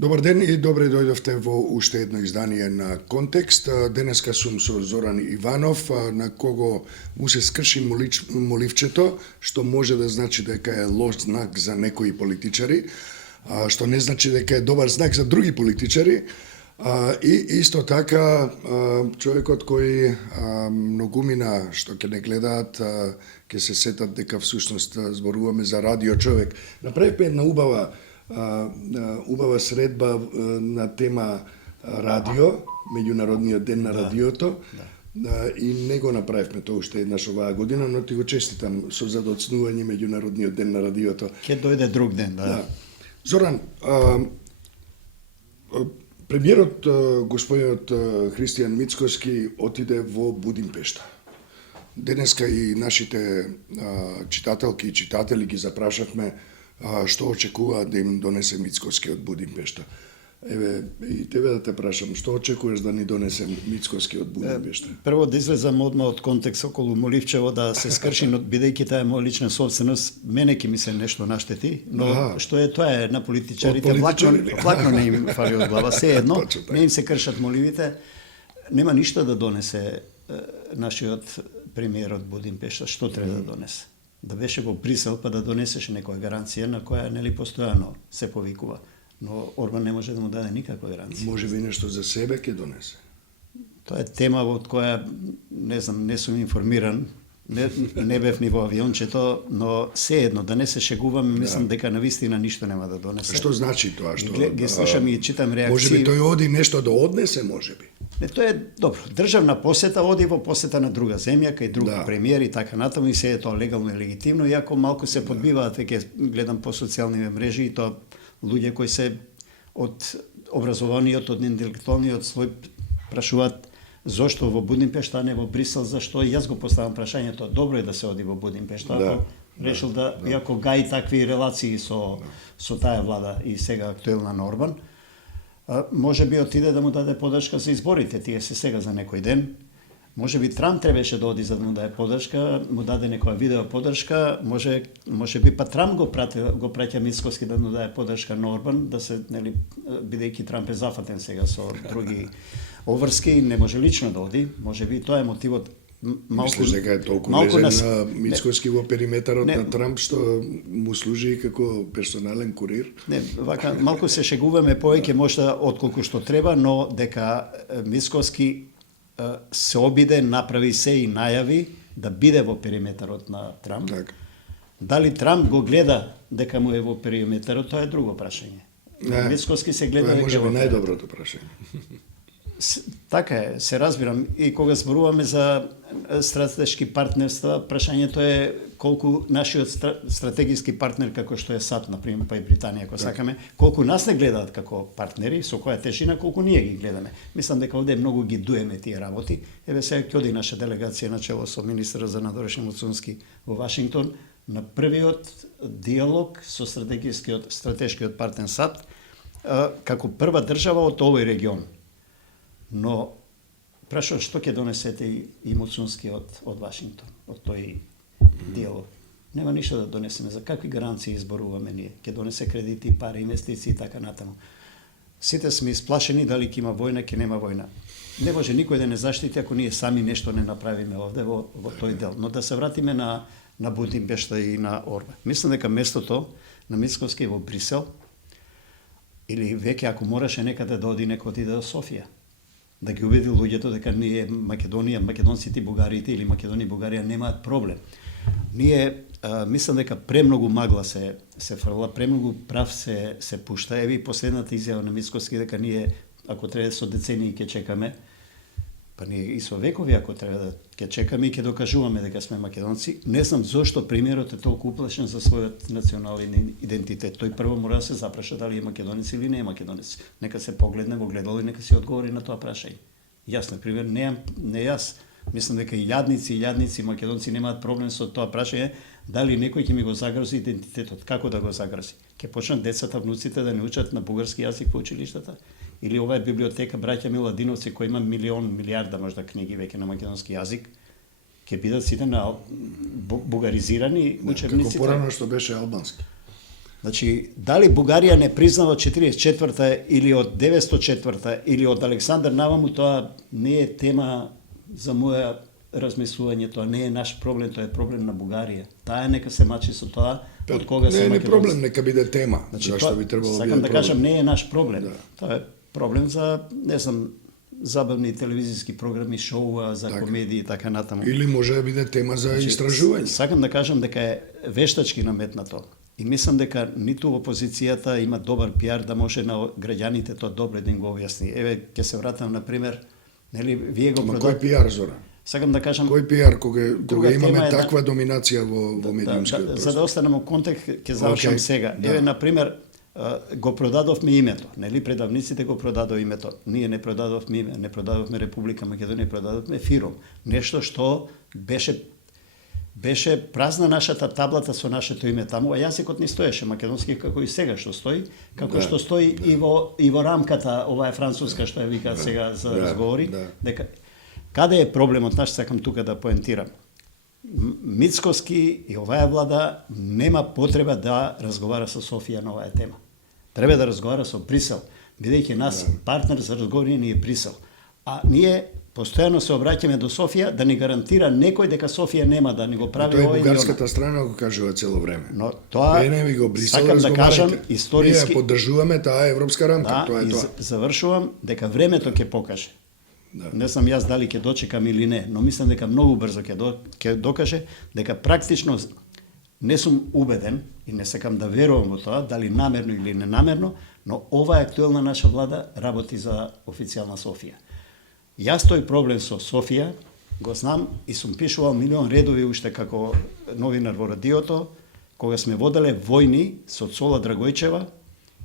Добар ден и добре дојдовте во уште едно издание на Контекст. Денеска сум со Зоран Иванов, на кого му се скрши моливчето, што може да значи дека е лош знак за некои политичари, што не значи дека е добар знак за други политичари. И исто така, човекот кој многумина што ќе не гледаат, ќе се сетат дека всушност зборуваме за радио човек. Направивме една убава средба на тема радио, Меѓународниот ден на радиото, и не го направивме тоа уште еднаш оваа година, но ти го честитам со задоцнување Меѓународниот ден на радиото. Ќе дојде друг ден, да. Зоран, премиерот господинот Христијан Мицкоски отиде во Будимпешта. Денеска и нашите читателки и читатели ги запрашавме што очекуваат да им донесе Мицкоски од Будимпешта. Еве, и тебе да те прашам, што очекуваш да ни донесе Мицкоски од Будимпешта? Прво да излезам одма од контекст околу Моливчево, да се скрши, но бидејќи таа е моја лична собственост, мене ќе ми се нешто наштети, но што е тоа е на политичарите, влакно не им фали од глава, се едно, не им се кршат моливите, нема ништо да донесе нашиот премиер од Будимпешта, што треба да донесе? Да беше во Брисел па да донесеше некоја гаранција на која нели постојано се повикува. Но Орбан не може да му даде никаква гаранција. Може би нешто за себе ќе донесе. Тоа е тема од која не знам, не сум информиран, не бев ни во авиончето, но се едно да не се шегуваме, мислам дека навистина ништо нема да донесе. Што значи тоа што? Ги слушам и читам реакции. Може би тој оди нешто да однесе, може би. Не, тоа е добро. Државна посета оди во посета на друга земја, кај друг премиер и така натаму, и се е тоа легално и легитимно, иако малку се подбиваат, веќе гледам по социјални мрежи, и тоа луѓе кои се од образованиот, од интелектуалниот слој прашуваат зошто во Будимпешта, а не во Брисел, зашто и јас го поставам прашањето, добро е да се оди во Будимпешта, ако решил иако гаи такви релации со таа влада и сега актуелна на Орбан, може би отиде да му даде подршка за изборите, тие се сега за некој ден. Може би Трамп требаше да оди за да му даде подршка, му даде некоја видео подршка, може би па Трамп го праќа Мицкоски да му даде подршка на Орбан, да се, нели, бидејќи Трамп е зафатен сега со други обврски, не може лично да оди, може би тоа е мотивот. Мислиш дека е толку влезен на Мицкоски во периметарот на Трамп, што му служи како персонален курир? Не, вака, малку се шегуваме повеќе можда отколку што треба, но дека Мицкоски се обиде, направи се и најави да биде во периметарот на Трамп. Так. Дали Трамп го гледа дека му е во периметарот, тоа е друго прашање. Мицкоски се гледа дека може би најдоброто прашање. Така е, се разбирам. И кога зборуваме за стратешки партнерства, прашањето е колку нашиот стратегиски партнер, како што е САД, например, па и Британија, ако сакаме, колку нас не гледаат како партнери, со која тежина, колку ние ги гледаме. Мислам дека овде многу ги дуеме тие работи. Еве сега ќе оди наша делегација на чело со министерот за надворешни Муцунски во Вашингтон на првиот диалог со стратешкиот партнер САД како прва држава од овој регион. Но прашувам што ќе донесете и Муцунски од Вашингтон, од тој диалог. Нема ништо да донесеме. За какви гаранции изборуваме ние? Ќе донесе кредити, пари, инвестиции и така натаму. Сите сме исплашени дали ќе има војна, ќе нема војна. Не може никој да не заштити ако ние сами нешто не направиме овде во тој дел. Но да се вратиме на Будимпешта и на Орбан. Мислам дека местото на Мицкоски во Брисел, или веќе ако мораше некаде да оди, нека отиде до Софија. Да ги убеди луѓето дека ние Македонија, македонците и бугарите или Македонија и Бугарија немаат проблем. Ние мислам дека премногу магла се фрла, премногу прав се пушта. Еви последната изјава на Мицкоски дека ние ако треба со децении ќе чекаме, па ние и со векови ако треба да ќе чекаме и ќе докажуваме дека сме македонци. Не знам зошто премиерот е толку уплашен за својот национален идентитет. Тој прво мора да се запраша дали е македонец или не е македонец. Нека се погледне во гледало и нека си одговори на тоа прашање. Јас, например, не јас. Мислам дека и јадници македонци немаат проблем со тоа прашање, дали некој ќе ми го загрози идентитетот, како да го загрози. Ќе почнат децата, внуците да не учат на бугарски јазик во училиштата? Или ова е библиотека браќа Миладиновци кој има милиарда можда книги веќе на македонски јазик, ќе бидат сите на бугаризирани учебниците. Како порано што беше албански. Значи, дали Бугарија не признава 44-та или од 904-та или од Александар наваму, тоа не е тема за моја размислување, тоа не е наш проблем, тоа е проблем на Бугарија. Таа нека се мачи со тоа од кога се не македонци. проблем, нека биде тема. Значи, Зашто би требало да биде сакам да проблем? кажам, не е наш проблем. Да. Тоа е проблем за, не знам, забавни телевизиски програми, шоуа, за комедии и така натаму. Или може да биде тема за истражување. Сакам да кажам дека е вештачки наметнато. И мислам дека ниту опозицијата има добар пиар да може на граѓаните тоа добро да им го објасни. Еве, ќе се вратам на пример, нели вие го Ма продавате. кој пиар, Зора? Сакам да кажам, Кој пиар кога Друга имаме тема е таква доминација во медиумскиот за простор? да останем во контекст, ќе завршам Океј, сега. да. Еве, на пример, го продадовме името, нели предавниците го продадоа името. Ние не продадовме име, не продадовме Република Македонија, продадовме фиром. Нешто што беше празна нашата таблата со нашето име таму, а јазикот не стоеше македонски како и сега што стои, како Да, што стои и во рамката, ова е француска што ја викаат сега за разговори, дека каде е проблемот наш, сакам тука да поентирам. Мицкоски и оваа влада нема потреба да разговара со Софија на оваа тема. Треба да разговара со Брисел, бидејќи нас партнер за разговори ни е Брисел. А ние постојано се обраќаме до Софија да ни гарантира некој дека Софија нема да ни го прави Тоа е ова или бугарската она. страна го кажува цело време. Но тоа Не ви го Брисел, сакам да кажам разговарате. историски. Ние поддржуваме таа европска рамка, Да, тоа е и тоа. завршувам дека времето ќе покаже. Да. Не знам јас дали ќе дочекам или не, но мислам дека многу брзо ќе докаже дека практично не сум убеден и не сакам да верувам во тоа, дали намерно или ненамерно, но оваа актуелна наша влада работи за официјална Софија. Јас тој проблем со Софија го знам и сум пишувал милион редови уште како новинар во радиото, кога сме воделе војни со Цола Драгојчева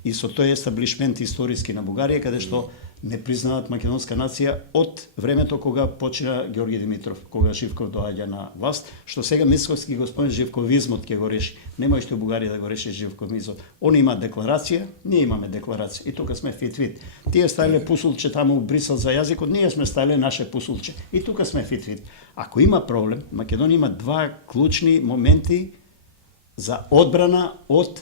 и со тој естаблишмент историски на Бугарија, каде што не признаваат македонска нација од времето кога почина Ѓорги Димитров, кога Живков доаѓа на власт, што сега Мицкоски господин Живковизмот ќе го реши. Нема што Бугарија да го реши Живковизмот. Они имаат декларација, ние имаме декларација. И тука сме фит-фит. Тие ставиле пусулче таму у Брисел за јазикот, ние сме ставиле наше пусулче. И тука сме фит-фит. Ако има проблем, Македонија има два клучни моменти за одбрана од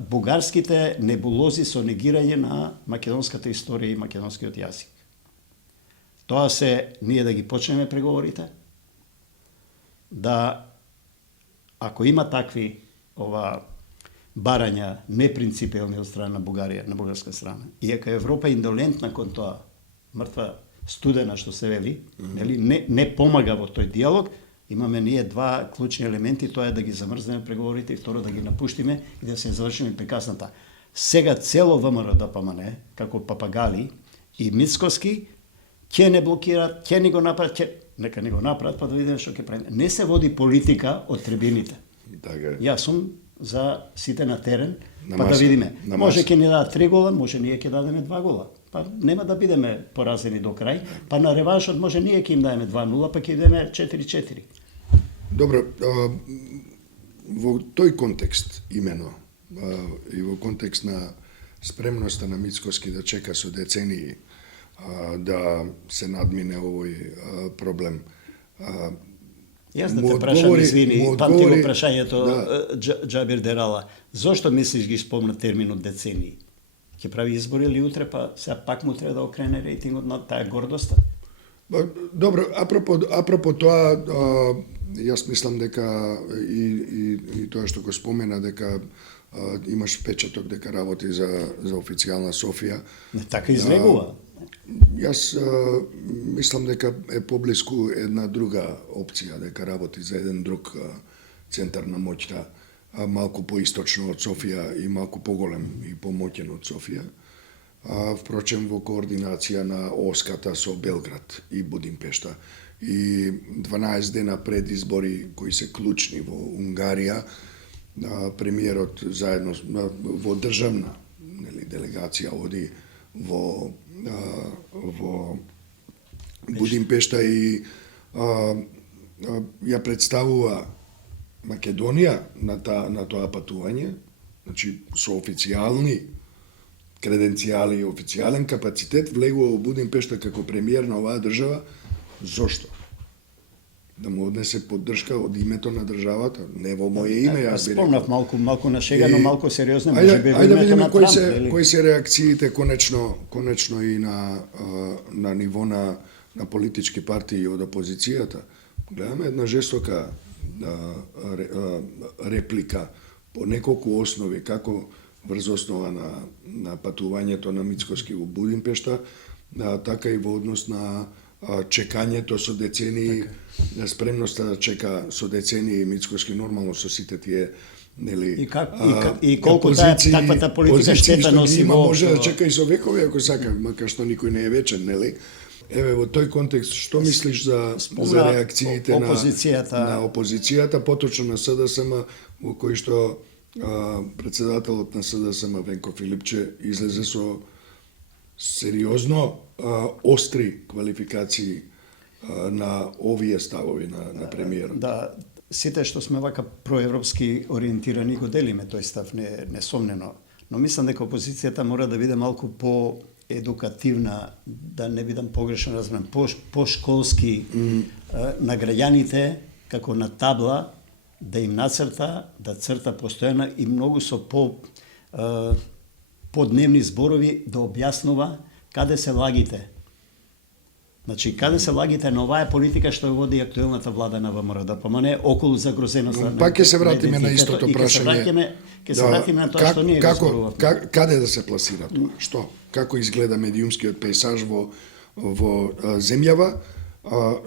бугарските небулози со негирање на македонската историја и македонскиот јазик. Тоа се ние да ги почнеме преговорите, да ако има такви барања непринципиелни од страна на Бугарија, на бугарска страна, и ако Европа е индолентна кон тоа, мртва студена што се вели, нели не помага во тој диалог, имаме ние два клучни елементи, тоа е да ги замрзнеме преговорите и второ да ги напуштиме и да се завршиме прекасната. Сега цело ВМРО ДПМН, како папагали и Мицкоски, ќе не блокираат, ќе ни го направат, нека ни го направат, па да видиме што ќе правиме. Не се води политика од трибините. Така е. Јас сум за сите на терен, На па да маса, видиме. на Може маса. ќе ни дадат 3 гола, може ние ќе дадеме 2 гола. Па нема да бидеме поразени до крај, па на реваншот може ние ќе им дадеме 2-0, па ќе идеме 4-4. Добро, во тој контекст имено и во контекст на спремноста на Мицкоски да чека со децении да се надмине овој проблем. Јас да му те прашам, одговори- извини, му памти го одговори- прашањето Џабир Дерала. Зошто мислиш ги спомна терминот децении? Ќе прави избори или утре, па сега пак му треба да окрене рейтингот на таа гордоста? Добро, апропо тоа, јас мислам дека и тоа што го спомена дека имаш впечаток дека работи за официјална Софија. Не така излегува. Јас мислам дека е поблиску една друга опција, дека работи за еден друг центар на моќта, малку поисточно од Софија и малку поголем и помоќен од Софија. Впрочем, во координација на ОСКата со Белград и Будимпешта. И 12 дена пред избори кои се клучни во Унгарија, премиерот заедно во државна делегација оди во Будимпешта и ја представува Македонија на тоа патување, значи со официјални креденцијали и официјален капацитет влегува во Будимпешта како премиер на оваа држава. Зошто? да му однесе поддршка од името на државата, не во мое име, јас би рекол. Спомнав малку на шега, но малку сериозно, Ајде можеби во да името видиме на Трамп, кои се реакциите конечно и на ниво на политички партии од опозицијата. Гледаме една жестока реплика по неколку основи, како врз основа на патувањето на Мицкоски во Будимпешта, така и во однос на чекањето со децении, спремноста да чека со децении Мицкоски нормално со сите тие нели и колку таквата политика штета носи во може да чека и со векови ако сака, макар што никој не е вечен, нели? Еве во тој контекст што мислиш за реакциите на опозицијата, поточно на СДСМ, во кој што председателот на СДСМ Венко Филипче излезе со сериозно остри квалификации на овие ставови на премиерот. Да, сите што сме вака проевропски ориентирани го делиме тој став несомнено, но мислам дека опозицијата мора да биде малку по едукативна, да не бидам погрешно разбран, по-школски на граѓаните, како на табла, да им нацрта, да црта постојано и многу со подневни зборови да објаснува каде се лагите. Значи, каде се лагите на оваа политика што води актуелната влада на ВМРО, да помане околу загрозеноста. Пак ќе се вратиме на истото прашање. Ќе се вратиме на тоа што ние зборувавме. Каде да се пласира тоа? Што? Како изгледа медиумскиот пейсаж во земјава,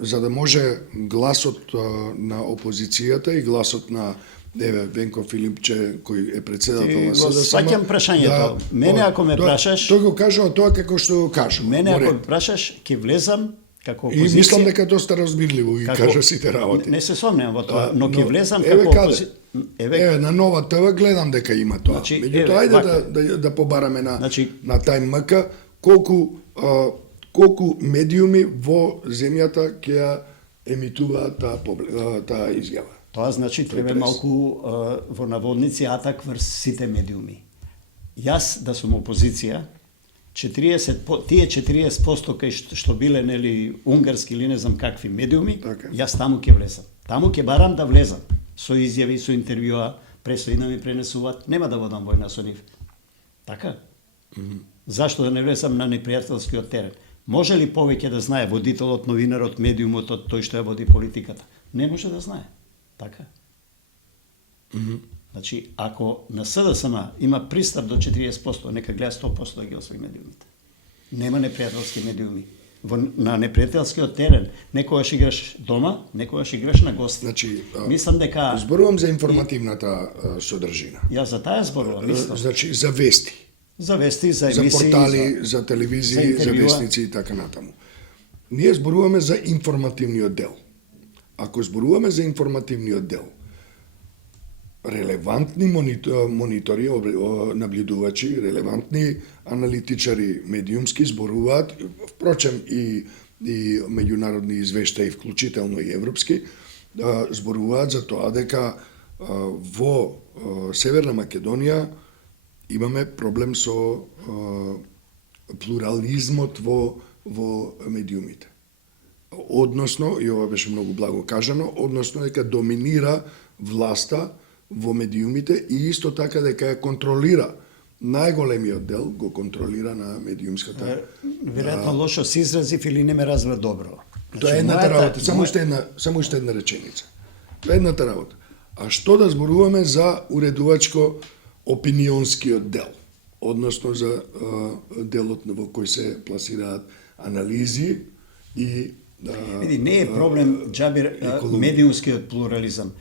за да може гласот на опозицијата и гласот на Венко Филипче, кој е председател на СДСМ. Сваќам прашањето. Мене ако ме прашаш, тој го кажува тоа како што го кажа. Мене ако ме прашаш, ќе влезам како опозиција. И мислам дека доста разбирливо ги кажа сите работи. Не се сомневам во тоа, но ќе влезам како опозиција. Еве на Нова ТВ гледам дека има тоа. Меѓутоа ајде да побараме на Тајм МК колку медиуми во земјата ќе ја емитуваат таа изјава. Тоа значи треба малку во наводници атак врз сите медиуми. Јас да сум опозиција, тие 40% кај што биле нели унгарски или не знам какви медиуми, јас таму ќе влезам. Таму ќе барам да влезам со изјави, со интервјуа, престои да ми пренесуваат, нема да водам војна со нив. Така? Зашто да не влезам на непријателскиот терен? Може ли повеќе да знае водителот, новинарот, медиумот од тој што ја води политиката? Не може да знае. Така? Значи, ако на СДСМ има пристап до 40%, нека гледа 100% да ги освои медиумите. Нема непријателски медиуми. На непријателскиот терен, некогаш играш дома, некогаш играш на гости. Значи, мислам дека зборувам за информативната содржина. Јас за таа зборувам, исто. Значи, за вести. За вести, за емисии, за портали, за телевизии, за вестници и така натаму. Ние зборуваме за информативниот дел. Ако зборуваме за информативниот дел, релевантни монитори, наблюдувачи, релевантни аналитичари медиумски зборуваат, впрочем и меѓународни извештаи, вклучително и европски, зборуваат за тоа дека во Северна Македонија имаме проблем со плурализмот во медиумите. Односно, и ова беше многу благо кажано, односно дека доминира власта во медиумите и исто така дека ја контролира најголемиот дел го контролира на медиумската. Веројатно лошо се изразив или не ме разбра добро. Тоа е едната работа, само уште една реченица. Тоа е едната работа. А што да зборуваме за уредувачко опинионскиот дел, односно за делот во кој се пласираат анализи и не е проблем Џабир медиумскиот плурализам.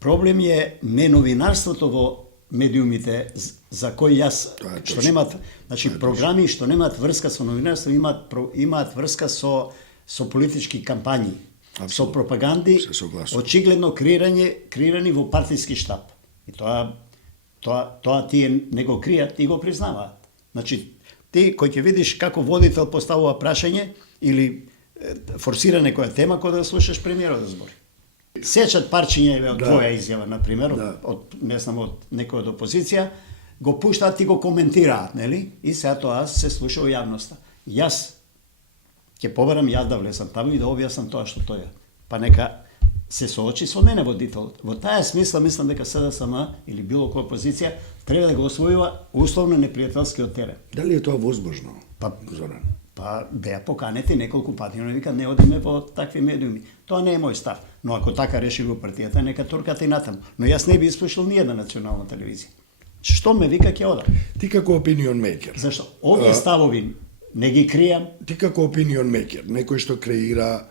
Проблем е неновинарството во медиумите за кој јас што немаат, значи програми што немаат врска со новинарство, имаат врска со политички кампањи, со пропаганди, очигледно креирани во партиски штаб. И тоа тие не го кријат и го признаваат. Значи ти кој ќе видиш како водител поставува прашање или форсира некоја тема кога да слушаш премиерот да збори. Сечат парчиња од твоја изјава, на пример, од не знам од некој од опозиција, го пуштаат и го коментираат, нели? И сега тоа се слуша во јавноста. Јас ќе побарам јас да влезам таму и да објаснам тоа што тој е. Па нека се соочи со ненаводителот. Во таа смисла мислам дека СДСМ или било која опозиција треба да го освојува условно непријателскиот терен. Дали е тоа возможно, Зоран? Па беа поканети неколку пати, но вика не одиме во такви медиуми. Тоа не е мој став. Но ако така реши го партијата, нека туркате и натаму. Но јас не би испушил ни една национална телевизија. Што ме вика ќе одам. Ти како opinion maker. Зашто? Овие ставови не ги кријам. Ти како opinion maker, некој што креира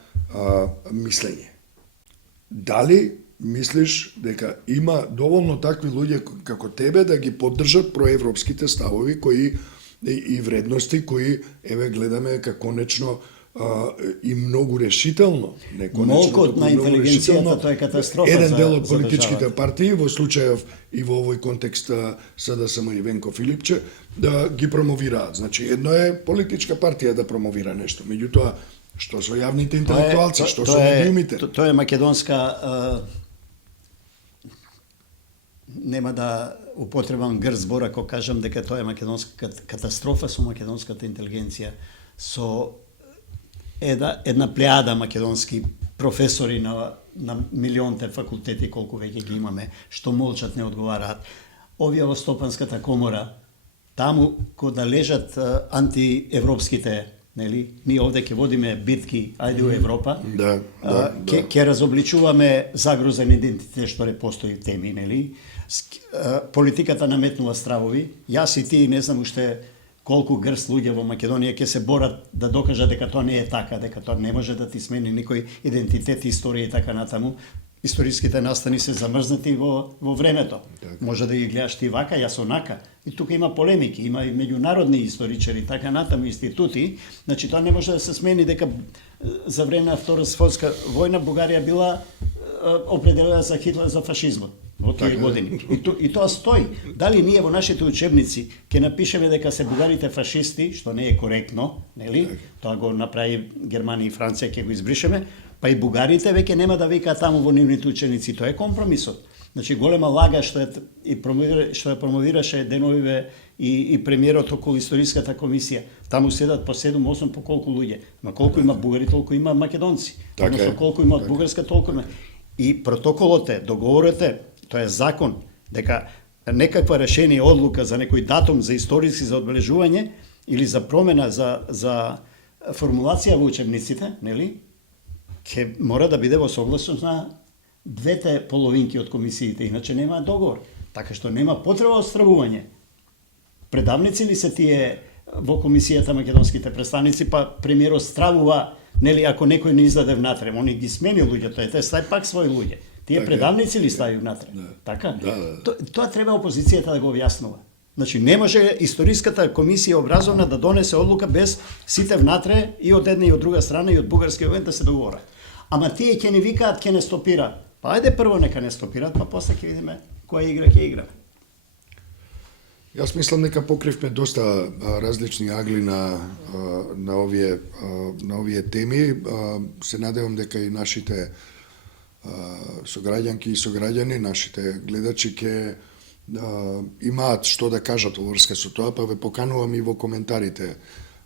мислење. Дали мислиш дека има доволно такви луѓе како тебе да ги поддржат проевропските ставови кои и вредности кои еве гледаме како конечно и многу решително, Молкот на интелигенцијата тоа е катастрофа. Еден дел од политичките партии, во случајов и во овој контекст СДСМ и Венко Филипче, да ги промовираат. Значи, едно е политичка партија да промовира нешто, меѓутоа што со јавните интелектуалци, што со медиумите? Тоа е македонска нема да употребам грд збор ако кажам дека тоа е македонска катастрофа со македонската интелигенција, со една плејада македонски професори на милионте факултети колку веќе ги имаме, што молчат, не одговараат. Овие во Стопанската комора, таму кога да лежат антиевропските, нели? Ние овде ќе водиме битки, ајде у Европа. Да. Ќе разобличуваме загрозен идентитет што не постои теми, нели? Политиката наметнува стравови. Јас и ти не знам уште колку грст луѓе во Македонија ќе се борат да докажат дека тоа не е така, дека тоа не може да ти смени никој идентитет, историја и така натаму. Историските настани се замрзнати во времето. Може да ги гледаш ти вака, јас онака. И тука има полемики, има и меѓународни историчари, така натаму институти. Значи тоа не може да се смени дека за време на Втора светска војна Бугарија била определена за Хитлер, за фашизмот во тие години. И тоа стои. Дали ние во нашите учебници ќе напишеме дека се бугарите фашисти, што не е коректно, нели? Тоа го направи Германија и Франција, ќе го избришеме, па и бугарите веќе нема да викаат таму во нивните ученици. Тоа е компромисот. Значи голема лага што ја промовираше деновиве и премиерот околу историската комисија. Таму седат по 7-8 по колку луѓе. Ма колку има бугари, толку има македонци. Односно колку има од бугарска, толку има. И протоколот е, договорот е, тоа е закон, дека некаква решение, одлука за некој датум за историски за одбележување или за промена за формулација во учебниците, нели? Ќе мора да биде во согласност на двете половинки од комисиите, иначе нема договор. Така што нема потреба од стравување. Предавници ли се тие во комисијата македонските представници, па премиерот стравува, нели, ако некој не издаде внатре, они ги смени луѓето, те стај пак своји луѓе. Тие предавници ли стави внатре? Така? Тоа треба опозицијата да го објаснува. Значи, не може историската комисија образовна да донесе одлука без сите внатре и од една и од друга страна и од бугарскиот момент да се договорат. Ама тие ќе ни викаат, ќе не стопираат. Па ајде прво нека не стопираат, па после ќе видиме која игра ќе играме. Јас мислам дека покривме доста различни агли на овие теми. Се надевам дека и нашите сограѓанки и сограѓани, нашите гледачи ќе имаат што да кажат во врска со тоа, па ве поканувам и во коментарите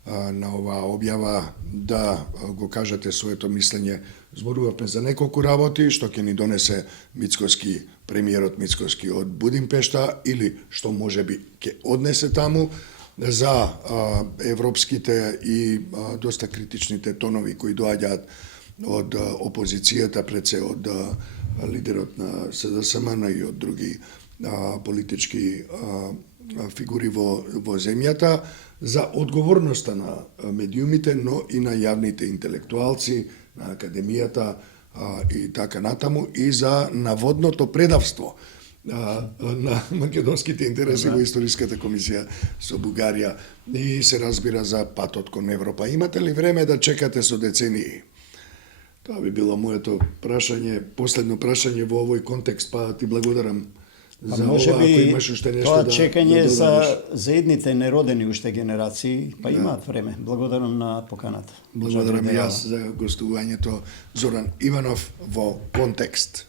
на оваа објава да го кажете своето мислење. Зборувавме за неколку работи што ќе ни донесе Мицкоски, премиерот Мицкоски од Будимпешта, или што можеби ќе однесе таму, за европските и доста критичните тонови кои доаѓаат од опозицијата, пред се од лидерот на СДСМ и од други политички фигури во земјата, за одговорноста на медиумите, но и на јавните интелектуалци, на академијата и така натаму, и за наводното предавство на македонските интереси во Историската комисија со Бугарија, и се разбира за патот кон Европа. Имате ли време да чекате со децении? Тоа би било моето прашање, последно прашање во овој контекст, па ти благодарам за ова, ако имаш уште нешто тоа да чекање додадеш. за едните неродени уште генерации, па имаат време. Благодарам на поканата. Благодарам и јас за гостувањето. Зоран Иванов во Контекст.